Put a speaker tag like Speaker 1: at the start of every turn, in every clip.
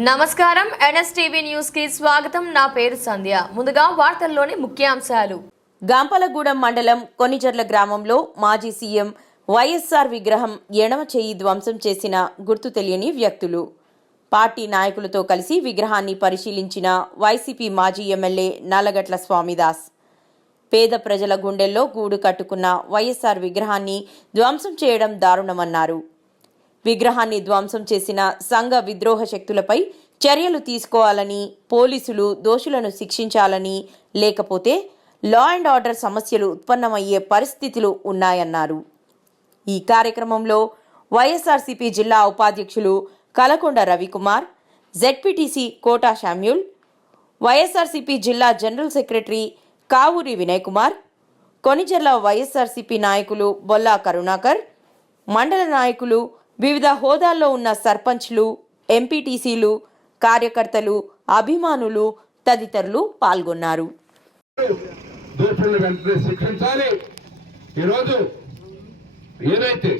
Speaker 1: నమస్కారం. ఎన్ఎస్టీవీ న్యూస్కి స్వాగతం. నా పేరు సంధ్య. ముందుగా వార్తల్లోని ముఖ్యాంశాలు.
Speaker 2: గాంపలగూడెం మండలం కొనిజర్ల గ్రామంలో మాజీ సీఎం వైఎస్ఆర్ విగ్రహం ఎడమ చేయి ధ్వంసం చేసిన గుర్తు తెలియని వ్యక్తులు. పార్టీ నాయకులతో కలిసి విగ్రహాన్ని పరిశీలించిన వైసీపీ మాజీ ఎమ్మెల్యే నల్లగట్ల స్వామిదాస్. పేద ప్రజల గుండెల్లో గూడు కట్టుకున్న వైఎస్ఆర్ విగ్రహాన్ని ధ్వంసం చేయడం దారుణమన్నారు. విగ్రహాన్ని ధ్వంసం చేసిన సంఘ విద్రోహ శక్తులపై చర్యలు తీసుకోవాలని పోలీసులు దోషులను శిక్షించాలని లేకపోతే లా అండ్ ఆర్డర్ సమస్యలు ఉత్పన్నమయ్యే పరిస్థితులు ఉన్నాయన్నారు. ఈ కార్యక్రమంలో వైఎస్ఆర్సీపీ జిల్లా ఉపాధ్యక్షులు Kalakonda Ravikumar ZPTC Kota Samuel YSRCP జిల్లా general secretary Kavuri Vinay Kumar Konijerla YSRCP నాయకులు బొల్లా కరుణాకర్ మండల నాయకులు వివిధ హోదాల్లో ఉన్న సర్పంచ్లు ఎంపీటీసీలు కార్యకర్తలు అభిమానులు తదితరులు పాల్గొన్నారు.
Speaker 3: శిక్షించాలి. ఈరోజు ఏదైతే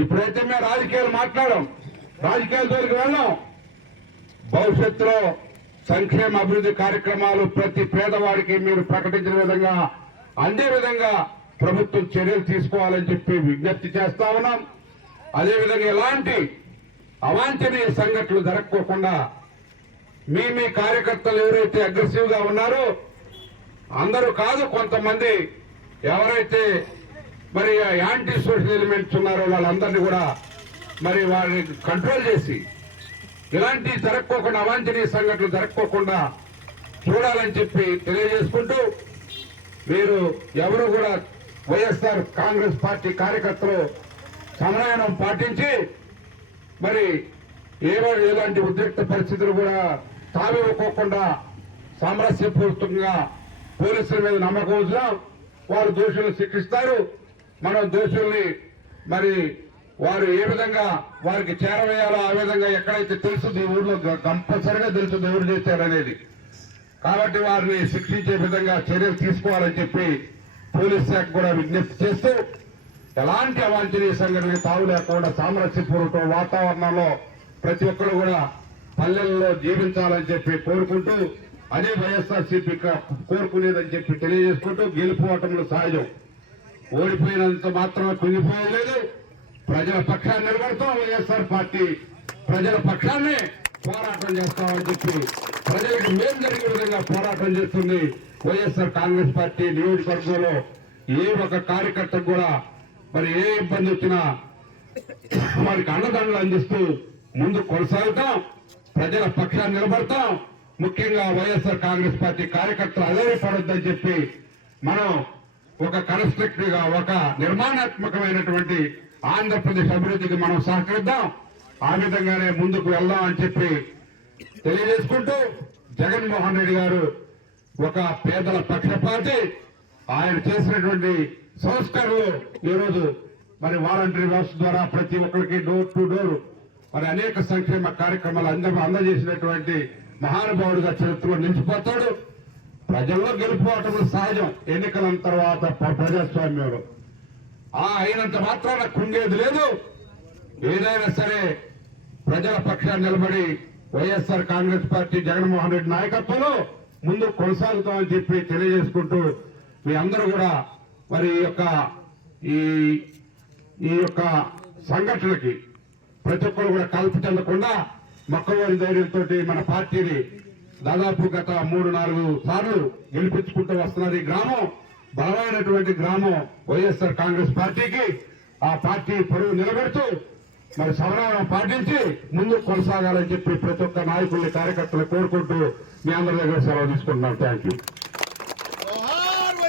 Speaker 3: ఇప్పుడైతే మేము రాజకీయాలు మాట్లాడాం రాజకీయాల వెళ్ళాం. భవిష్యత్తులో సంక్షేమ అభివృద్ధి కార్యక్రమాలు ప్రతి పేదవాడికి మీరు ప్రకటించిన విధంగా అందే విధంగా ప్రభుత్వం చర్యలు తీసుకోవాలని చెప్పి విజ్ఞప్తి చేస్తా ఉన్నాం. అదేవిధంగా ఎలాంటి అవాంఛనీయ సంఘటనలు జరగకోకుండా మీ మీ కార్యకర్తలు ఎవరైతే అగ్రెసివ్గా ఉన్నారో అందరూ కాదు కొంతమంది ఎవరైతే మరి యాంటీ సోషల్ ఎలిమెంట్స్ ఉన్నారో వాళ్ళందరినీ కూడా మరి వారిని కంట్రోల్ చేసి ఇలాంటివి జరగకోకుండా అవాంఛనీయ సంఘటనలు జరగకోకుండా చూడాలని చెప్పి తెలియజేసుకుంటూ మీరు ఎవరు కూడా వైఎస్ఆర్ కాంగ్రెస్ పార్టీ కార్యకర్తలు సమన్వయం పాటించి మరి ఏవో ఎలాంటి ఉద్రిక్త పరిస్థితులు కూడా తావివ్వకోకుండా సామరస్యపూర్వకంగా పోలీసుల మీద నమ్మకం ఉంచుదాం వారు దోషులను శిక్షిస్తారు. మనం దోషుల్ని మరి వారు ఏ విధంగా వారికి చేరవేయాలో ఆ విధంగా ఎక్కడైతే తెలుస్తుంది ఊర్లో కంపల్సరిగా తెలుస్తుంది ఎవరు చేశారనేది కాబట్టి వారిని శిక్షించే విధంగా చర్యలు తీసుకోవాలని చెప్పి పోలీస్ శాఖ కూడా విజ్ఞప్తి చేస్తూ ఎలాంటి అవాంఛనీయ సంఘటనకి తావు లేకుండా సామరస్యపూర్వక వాతావరణంలో ప్రతి ఒక్కరు కూడా పల్లెల్లో జీవించాలని చెప్పి కోరుకుంటూ అదే వైఎస్ఆర్సీపీ కోరుకునేదని చెప్పి తెలియజేసుకుంటూ గెలుపు ఓటములు సహజం ఓడిపోయినంత మాత్రమే కుంగిపోయలేదు. ప్రజల పక్షాన్ని నిలబడతాం. వైఎస్ఆర్ పార్టీ ప్రజల పక్షాన్ని పోరాటం చేస్తామని చెప్పి ప్రజలకు మేలు జరిగే విధంగా పోరాటం చేస్తుంది వైఎస్ఆర్ కాంగ్రెస్ పార్టీ నియోజకవర్గంలో ఏ ఒక కార్యకర్తకు కూడా మరి ఏ ఇబ్బంది వచ్చినా వారికి అండదండలు అందిస్తూ ముందు కొనసాగుతాం. ప్రజల పక్షాన్ని నిలబడతాం. ముఖ్యంగా వైఎస్ఆర్ కాంగ్రెస్ పార్టీ కార్యకర్తలు అధైర్యపడొద్దని చెప్పి మనం ఒక కన్స్ట్రక్టివ్గా ఒక నిర్మాణాత్మకమైనటువంటి ఆంధ్రప్రదేశ్ అభివృద్ధికి మనం సహకరిద్దాం. ఆ విధంగానే ముందుకు వెళ్దాం అని చెప్పి తెలియజేసుకుంటూ జగన్మోహన్ రెడ్డి గారు ఒక పేదల పక్షపాతి. ఆయన చేసినటువంటి సంస్కరణలు ఈరోజు మరి వాలంటరీ వ్యవస్థ ద్వారా ప్రతి ఒక్కరికి డోర్ టు డోర్ మరి అనేక సంక్షేమ కార్యక్రమాలు అందరూ అందజేసినటువంటి మహానుభావుడిగా చరిత్రలో నిలిచిపోతాడు. ప్రజల్లో గెలుపుకోవటం సహజం. ఎన్నికల తర్వాత ప్ర- ప్రజాస్వామ్యంలో. ఆ అయినంత మాత్రాన కుంగేది లేదు. ఏదైనా సరే ప్రజల పక్షాన్ని నిలబడి YSR Congress party Jaganmohan Reddy నాయకత్వంలో ముందు కొనసాగుతామని చెప్పి తెలియజేసుకుంటూ మీ అందరూ కూడా మరి ఈ యొక్క ఈ ఈ యొక్క సంఘటనకి ప్రతి ఒక్కరు కూడా కలుపు చెందకుండా మొక్కవారి ధైర్యంతో మన పార్టీని దాదాపు గత మూడు నాలుగు సార్లు గెలిపించుకుంటూ వస్తున్నారు ఈ గ్రామం. బలమైనటువంటి గ్రామం వైఎస్ఆర్ కాంగ్రెస్ పార్టీకి. ఆ పార్టీ పొరుగు నిలబెడుతూ మరి సమన్వయం పాటించి ముందుకు కొనసాగాలని చెప్పి ప్రతి ఒక్క నాయకుల్ని కార్యకర్తలు కోరుకుంటూ మీ అందరి దగ్గర సెలవు తీసుకుంటున్నాను థ్యాంక్ యూ